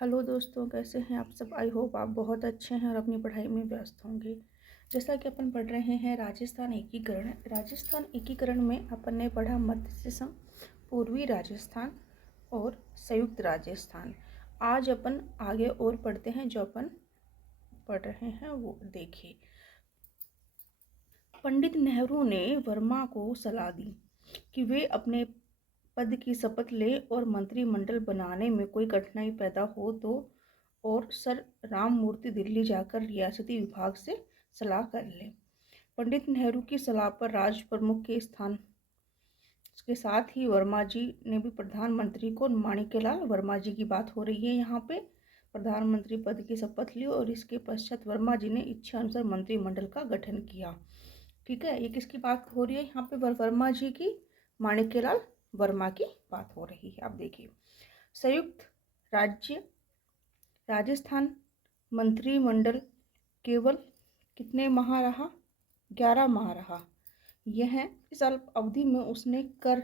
Hello दोस्तों, कैसे हैं आप सब। आई होप आप बहुत अच्छे हैं और अपनी पढ़ाई में व्यस्त होंगे। जैसा कि अपन पढ़ रहे हैं राजस्थान एकीकरण। राजस्थान एकीकरण में अपन ने पढ़ा मध्य सिसम, पूर्वी राजस्थान और संयुक्त राजस्थान। आज अपन आगे और पढ़ते हैं। जो अपन पढ़ रहे हैं वो देखिए। पंडित नेहरू ने वर्मा को सलाह दी कि वे अपने पद की शपथ ले और मंत्रिमंडल बनाने में कोई कठिनाई पैदा हो तो और सर राममूर्ति दिल्ली जाकर रियासती विभाग से सलाह कर लें। पंडित नेहरू की सलाह पर राज प्रमुख के स्थान के साथ ही वर्मा जी ने भी प्रधानमंत्री को, माणिक्यलाल वर्मा जी की बात हो रही है यहाँ पे, प्रधानमंत्री पद की शपथ ली और इसके पश्चात वर्मा जी ने इच्छा अनुसार मंत्रिमंडल का गठन किया। ठीक है, ये किसकी बात हो रही है यहाँ पे? वर्मा जी की, माणिक्यलाल वर्मा की बात हो रही है। अब देखिए, संयुक्त राज्य राजस्थान मंत्रिमंडल केवल कितने माह रहा? 11 माह रहा। यह इस अल्प अवधि में उसने कर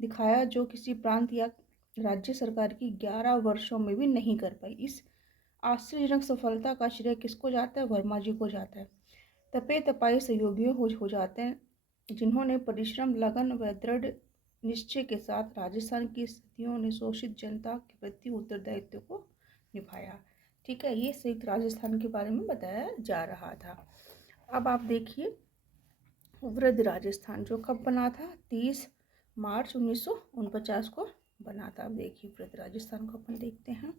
दिखाया जो किसी प्रांत या राज्य सरकार की 11 वर्षों में भी नहीं कर पाई। इस आश्चर्यजनक सफलता का श्रेय किसको जाता है? वर्मा जी को जाता है। तपे तपाए सहयोगियों हो जाते हैं जिन्होंने परिश्रम, लगन व दृढ़ निश्चय के साथ राजस्थान की स्थितियों ने शोषित जनता के प्रति उत्तरदायित्व को निभाया। ठीक है, ये संयुक्त राजस्थान के बारे में बताया जा रहा था। अब आप देखिए, वृद्ध राजस्थान जो कब बना था? 30 मार्च 1949 को बना था। अब देखिए, वृद्ध राजस्थान को अपन देखते हैं।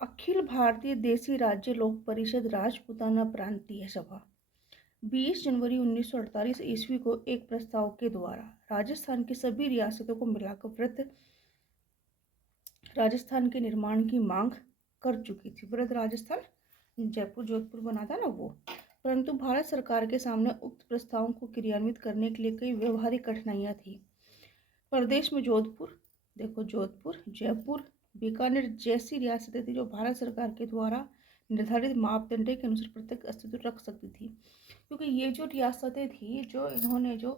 अखिल भारतीय देसी राज्य लोक परिषद राजपूताना प्रांतीय सभा 20 जनवरी 1948 ईस्वी को एक प्रस्ताव के द्वारा राजस्थान की सभी रियासतों को मिलाकर वृद्ध राजस्थान के निर्माण की मांग कर चुकी थी। वृद्ध राजस्थान जयपुर जोधपुर बना था ना वो। परंतु भारत सरकार के सामने उक्त प्रस्तावों को क्रियान्वित करने के लिए कई व्यवहारिक कठिनाइयां थी। प्रदेश में जोधपुर, देखो जोधपुर, जयपुर, बीकानेर जैसी रियासतें थी जो भारत सरकार के द्वारा निर्धारित मापदंड के अनुसार पृथक अस्तित्व रख सकती थी। क्योंकि ये जो रियासतें थी, जो इन्होंने जो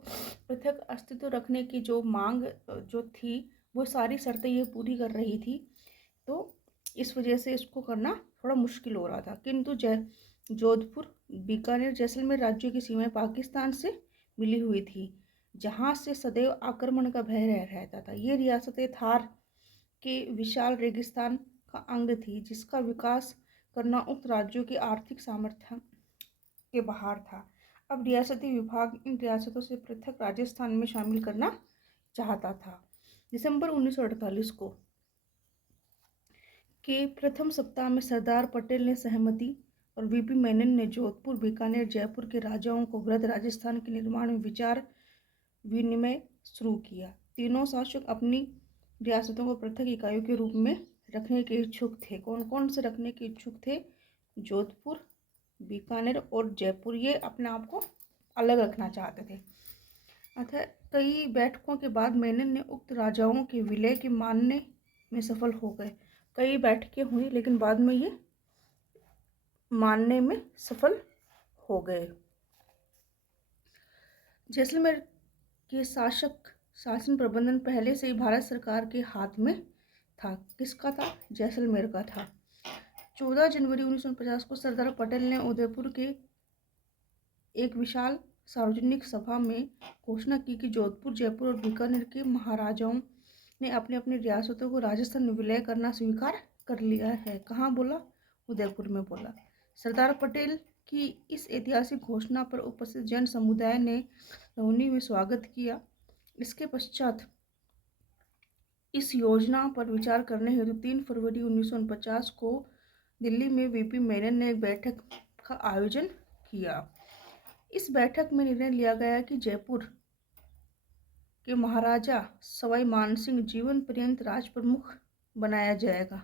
पृथक अस्तित्व रखने की जो मांग जो थी, वो सारी शर्तें ये पूरी कर रही थी। तो इस वजह से इसको करना थोड़ा मुश्किल हो रहा था। किंतु जोधपुर, बीकानेर, जैसलमेर राज्यों की सीमाएं पाकिस्तान से मिली हुई थी, जहां से सदैव आक्रमण का भय रहता था। ये रियासतें थार के विशाल रेगिस्तान का अंग थी, जिसका विकास करना उक्त राज्यों की आर्थिक सामर्थ्य के बाहर था। अब रियासती विभाग इन रियासतों से पृथक राजस्थान में शामिल करना चाहता था। दिसंबर 1948 को के प्रथम सप्ताह में सरदार पटेल ने सहमति और वीपी मेनन ने जोधपुर, बीकानेर, जयपुर के राजाओं को वृद्ध राजस्थान के निर्माण में विचार विनिमय शुरू किया। तीनों शासक अपनी रियासतों को पृथक इकाइयों के रूप में रखने के इच्छुक थे। कौन कौन से रखने के इच्छुक थे? जोधपुर, बीकानेर और जयपुर, ये अपने आप को अलग रखना चाहते थे। अतः कई बैठकों के बाद मेनन ने उक्त राजाओं के विलय के मानने में सफल हो गए। कई बैठकें हुई लेकिन बाद में ये मानने में सफल हो गए। जैसलमेर के शासन प्रबंधन पहले से ही भारत सरकार के हाथ में था। किसका था? जैसलमेर का था। 14 जनवरी 1950 को सरदार पटेल ने उदयपुर के एक विशाल सार्वजनिक सभा में घोषणा की कि जोधपुर, जयपुर और बीकानेर के महाराजाओं ने अपने अपनी रियासतों को राजस्थान में विलय करना स्वीकार कर लिया है। कहाँ बोला? उदयपुर में बोला। सरदार पटेल की इस ऐतिहासिक घोषणा पर उपस्थित जन समुदाय ने लौनी में स्वागत किया। इसके पश्चात इस योजना पर विचार करने हेतु 3 फरवरी 1949 को दिल्ली में वीपी मेनन ने एक बैठक का आयोजन किया। इस बैठक में निर्णय लिया गया कि जयपुर के महाराजा सवाई मानसिंह जीवन पर्यंत राज प्रमुख बनाया जाएगा।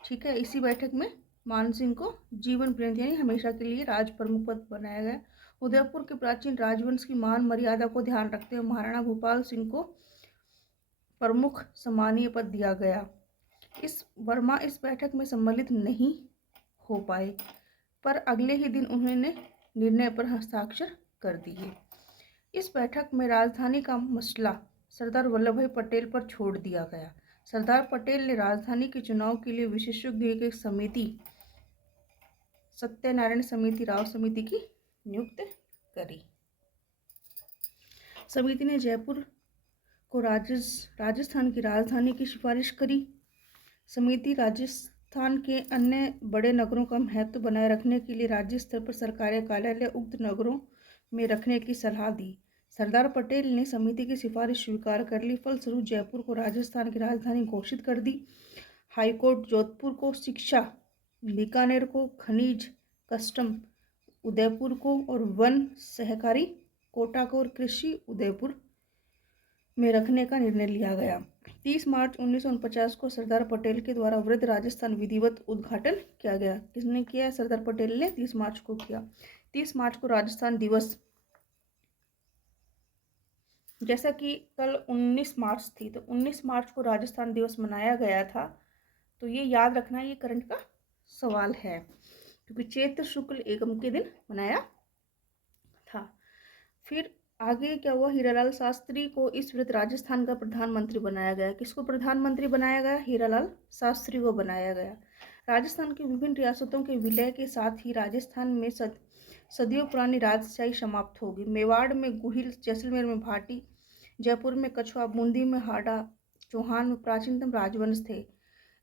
ठीक है, इसी बैठक में मानसिंह को जीवन पर्यंत यानी हमेशा के लिए राज प्रमुख पद बनाया गया। उदयपुर के प्राचीन राजवंश की मान मर्यादा को ध्यान रखते हुए महाराणा भूपाल सिंह को प्रमुख सम्मानीय पद दिया गया। वर्मा इस बैठक में सम्मिलित नहीं हो पाए, पर अगले ही दिन उन्होंने निर्णय पर हस्ताक्षर कर दिए। इस बैठक में राजधानी का मसला सरदार वल्लभ भाई पटेल पर छोड़ दिया गया। सरदार पटेल ने राजधानी के चुनाव के लिए विशेषज्ञ की समिति सत्यनारायण समिति राव समिति की नियुक्त करी। समिति ने जयपुर को राजस्थान की राजधानी की सिफारिश करी। समिति राजस्थान के अन्य बड़े नगरों का महत्व बनाए रखने के लिए राज्य स्तर पर सरकारी कार्यालय उक्त नगरों में रखने की सलाह दी। सरदार पटेल ने समिति की सिफारिश स्वीकार कर ली। फलस्वरूप जयपुर को राजस्थान की राजधानी घोषित कर दी। हाईकोर्ट जोधपुर को शिक्षा, बीकानेर को खनिज, कस्टम उदयपुर को और वन सहकारी कोटा को और कृषि उदयपुर में रखने का निर्णय लिया गया। 30 मार्च 1949 को सरदार पटेल के द्वारा वृद्ध राजस्थान विधिवत उद्घाटन किया गया। किसने किया? सरदार पटेल ने 30 मार्च को किया। 30 मार्च को राजस्थान दिवस, जैसा कि कल 19 मार्च थी तो 19 मार्च को राजस्थान दिवस मनाया गया था। तो ये याद रखना, ये करंट का सवाल है क्योंकि चैत्र शुक्ल एकम के दिन मनाया था। फिर आगे क्या हुआ? हीरालाल शास्त्री को इस वृद्ध राजस्थान का प्रधानमंत्री बनाया गया। किसको प्रधानमंत्री बनाया गया? हीरालाल शास्त्री को बनाया गया। राजस्थान की विभिन्न रियासतों के विलय के साथ ही राजस्थान में सदियों पुरानी राजशाही समाप्त होगी। मेवाड़ में गुहिल, जैसलमेर में भाटी, जयपुर में कछवा, बूंदी में हाड़ा, चौहान में प्राचीनतम राजवंश थे।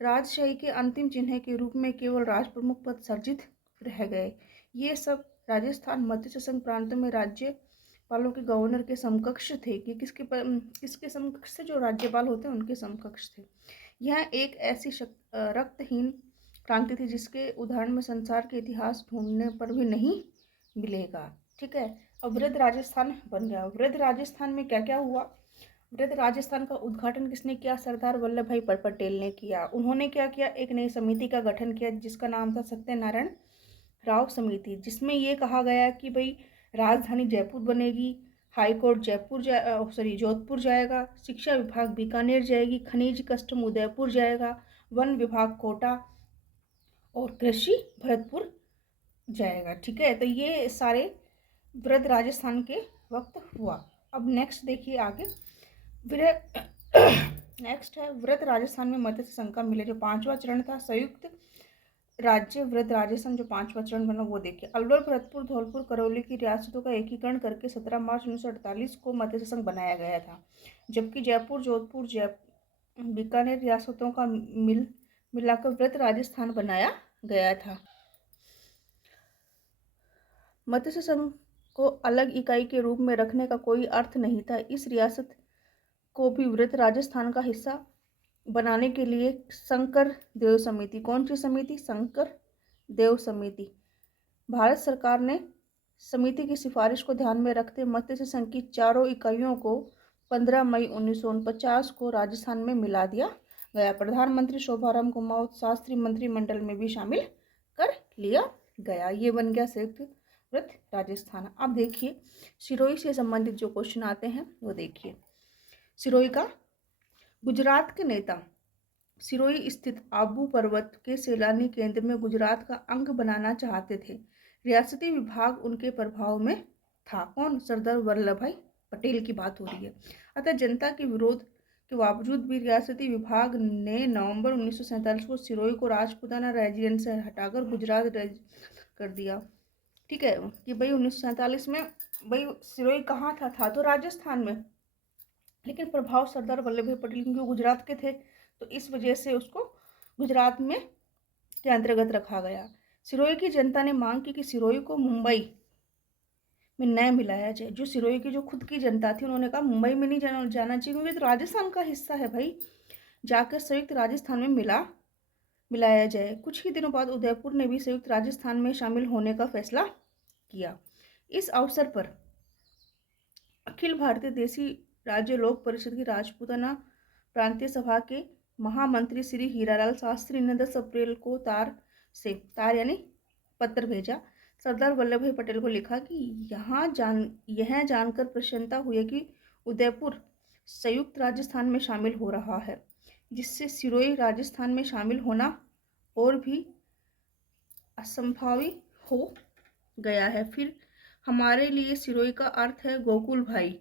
राजशाही के अंतिम चिन्ह के रूप में केवल राजप्रमुख पद सर्जित रह गए। ये सब राजस्थान मध्य संघ प्रांतों में राज्यपालों के गवर्नर के समकक्ष थे कि किसके समकक्ष थे? जो राज्यपाल होते हैं उनके समकक्ष थे। यह एक ऐसी रक्तहीन क्रांति थी जिसके उदाहरण में संसार के इतिहास ढूंढने पर भी नहीं मिलेगा। ठीक है, अब वृद्ध राजस्थान बन गया। वृद्ध राजस्थान में क्या क्या हुआ? वृद्ध राजस्थान का उद्घाटन किसने किया? सरदार वल्लभ भाई पटेल ने किया। उन्होंने क्या किया? एक नई समिति का गठन किया जिसका नाम था सत्यनारायण राव समिति, जिसमें ये कहा गया कि भाई राजधानी जयपुर बनेगी, हाईकोर्ट जोधपुर जाएगा, शिक्षा विभाग बीकानेर जाएगी, खनिज कस्टम उदयपुर जाएगा, वन विभाग कोटा और कृषि भरतपुर जाएगा। ठीक है, तो ये सारे वृद्ध राजस्थान के वक्त हुआ। अब नेक्स्ट देखिए आगे, नेक्स्ट है वृद्ध राजस्थान में मत्स्य संघ का मिले, जो 5वां चरण था संयुक्त राज्य वृद्ध राजस्थान, जो 5वां चरण बना वो देखिए। अलवर, भरतपुर, धौलपुर, करौली की रियासतों का एकीकरण करके 17 मार्च 1948 को मत्स्य संघ बनाया गया था, जबकि जयपुर, जोधपुर, बीकानेर रियासतों का मिलाकर वृद्ध राजस्थान बनाया गया था। मत्स्य संघ को अलग इकाई के रूप में रखने का कोई अर्थ नहीं था। इस रियासत को भी वृद्ध राजस्थान का हिस्सा बनाने के लिए शंकर देव समिति, कौन सी समिति? शंकर देव समिति, भारत सरकार ने समिति की सिफारिश को ध्यान में रखते मत्स्य संघ की चारों इकाइयों को 15 मई 1949 को राजस्थान में मिला दिया गया। प्रधानमंत्री शोभाराम कुमावत शास्त्री मंत्रिमंडल में भी शामिल कर लिया गया। ये बन गया संयुक्त वृद्ध राजस्थान। अब देखिए सिरोही से संबंधित जो क्वेश्चन आते हैं वो देखिए। सिरोही का गुजरात के नेता सिरोही स्थित आबू पर्वत के सैलानी केंद्र में गुजरात का अंग बनाना चाहते थे। रियासती विभाग उनके प्रभाव में था। कौन? सरदार वल्लभ भाई पटेल की बात हो रही है। अतः जनता के विरोध के बावजूद भी रियासती विभाग ने नवंबर 1947 को सिरोही को राजपूताना रेजिडेंस से हटाकर गुजरात कर दिया। ठीक है कि भाई 1947 में भाई सिरोही कहाँ था तो राजस्थान में, लेकिन प्रभाव सरदार वल्लभ भाई पटेल क्योंकि गुजरात के थे तो इस वजह से उसको गुजरात में के अंतर्गत रखा गया। सिरोही की जनता ने मांग की कि सिरोही को मुंबई में न मिलाया जाए। जो सिरोही की जो खुद की जनता थी उन्होंने कहा मुंबई में नहीं जाना चाहिए क्योंकि तो राजस्थान का हिस्सा है भाई, जाकर संयुक्त राजस्थान में मिलाया जाए। कुछ ही दिनों बाद उदयपुर ने भी संयुक्त राजस्थान में शामिल होने का फैसला किया। इस अवसर पर अखिल भारतीय देसी राज्य लोक परिषद की राजपूताना प्रांतीय सभा के महामंत्री श्री हीरालाल शास्त्री ने 10 अप्रैल को तार यानी पत्र भेजा। सरदार वल्लभ भाई पटेल को लिखा कि यह जानकर प्रसन्नता हुई कि उदयपुर संयुक्त राजस्थान में शामिल हो रहा है, जिससे सिरोही राजस्थान में शामिल होना और भी असंभावी हो गया है। फिर हमारे लिए सिरोही का अर्थ है गोकुल भाई।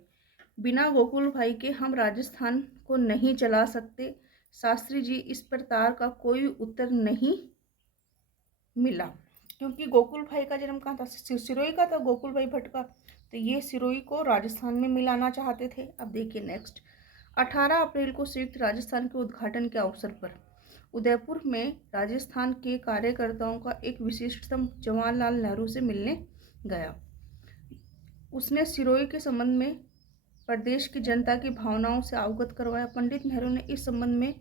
बिना गोकुल भाई के हम राजस्थान को नहीं चला सकते। शास्त्री जी इस पर तार का कोई उत्तर नहीं मिला, क्योंकि गोकुल भाई का जन्म कहाँ था, सिरोही का था, गोकुल भाई भट्ट का। तो ये सिरोही को राजस्थान में मिलाना चाहते थे। अब देखिए नेक्स्ट, 18 अप्रैल को संयुक्त राजस्थान के उद्घाटन के अवसर पर उदयपुर में राजस्थान के कार्यकर्ताओं का एक विशिष्टतम जवाहरलाल नेहरू से मिलने गया। उसने सिरोही के संबंध में प्रदेश की जनता की भावनाओं से अवगत करवाया। पंडित नेहरू ने इस संबंध में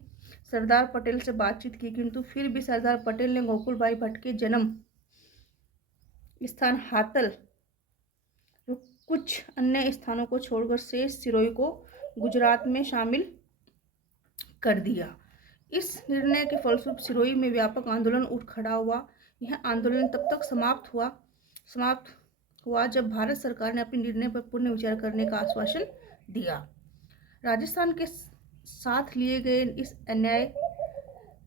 सरदार पटेल से बातचीत की, किंतु फिर भी सरदार पटेल ने गोकुल भाई भट्ट के जन्म स्थान हातल कुछ अन्य स्थानों को छोड़कर शेष सिरोही को गुजरात में शामिल कर दिया। इस निर्णय के फलस्वरूप सिरोही में व्यापक आंदोलन उठ खड़ा हुआ। यह आंदोलन तब तक समाप्त हुआ जब भारत सरकार ने अपने निर्णय पर पुनर्विचार करने का आश्वासन दिया। राजस्थान के साथ लिए गए इस अन्याय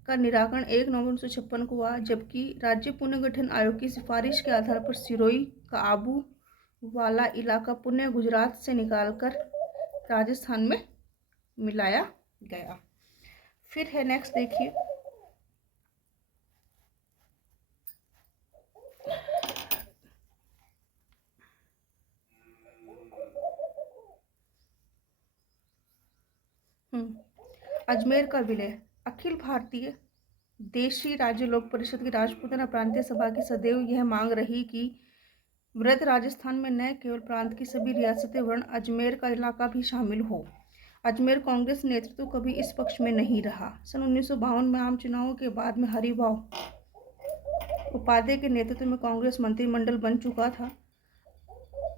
का निराकरण 1 नवंबर 1956 को हुआ, जबकि राज्य पुनर्गठन आयोग की सिफारिश के आधार पर सिरोही का आबू वाला इलाका पुनः गुजरात से निकालकर राजस्थान में मिलाया गया। फिर है नेक्स्ट, देखिए अजमेर का विलय। अखिल भारतीय देशी राज्य लोक परिषद की राजपूताना प्रांतीय सभा की सदैव यह मांग रही कि वृद्ध राजस्थान में न केवल प्रांत की सभी रियासतें वर्ण अजमेर का इलाका भी शामिल हो। अजमेर कांग्रेस नेतृत्व कभी इस पक्ष में नहीं रहा। सन 1952 में आम चुनावों के बाद में हरिभाऊ उपाध्याय के नेतृत्व में कांग्रेस मंत्रिमंडल बन चुका था।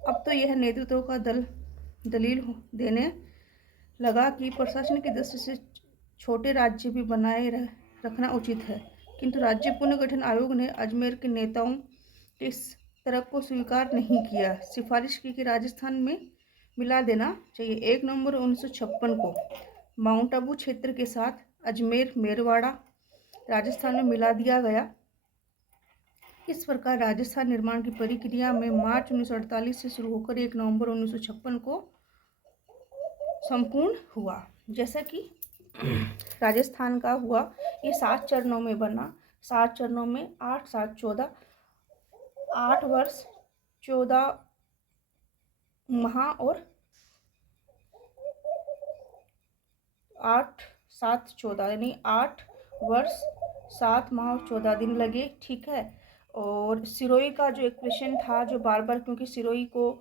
अब तो यह नेतृत्व का दलील देने लगा कि प्रशासन की दृष्टि से छोटे राज्य भी बनाए रखना उचित है, किंतु राज्य पुनर्गठन आयोग ने अजमेर के नेताओं के इस तरफ को स्वीकार नहीं किया। सिफारिश की कि राजस्थान में मिला देना चाहिए। 1 नवंबर 1956 को माउंट आबू क्षेत्र के साथ अजमेर मेरवाड़ा राजस्थान में मिला दिया गया। इस प्रकार राजस्थान निर्माण की प्रक्रिया में मार्च 1948 से शुरू होकर 1 नवंबर 1956 को संपूर्ण हुआ। जैसा कि राजस्थान का हुआ, ये 7 चरणों में बना। 7 चरणों में 8, 7, 14, 8 वर्ष 14 माह और 8, 7, 14 यानी 8 वर्ष 7 माह और 14 दिन लगे। ठीक है। और सिरोही का जो एक क्वेश्चन था, जो बार बार, क्योंकि सिरोही को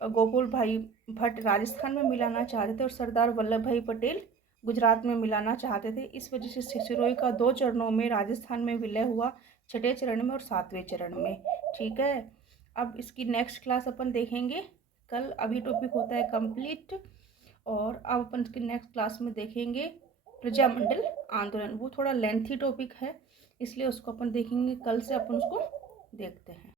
गोकुल भाई भट्ट राजस्थान में मिलाना चाहते थे और सरदार वल्लभ भाई पटेल गुजरात में मिलाना चाहते थे, इस वजह से सिरोही का 2 चरणों में राजस्थान में विलय हुआ, 6ठे चरण में और 7वें चरण में। ठीक है। अब इसकी नेक्स्ट क्लास अपन देखेंगे कल। अभी टॉपिक होता है कंप्लीट, और अब अपन इसकी नेक्स्ट क्लास में देखेंगे प्रजामंडल आंदोलन। वो थोड़ा लेंथी टॉपिक है, इसलिए उसको अपन देखेंगे कल से, अपन उसको देखते हैं।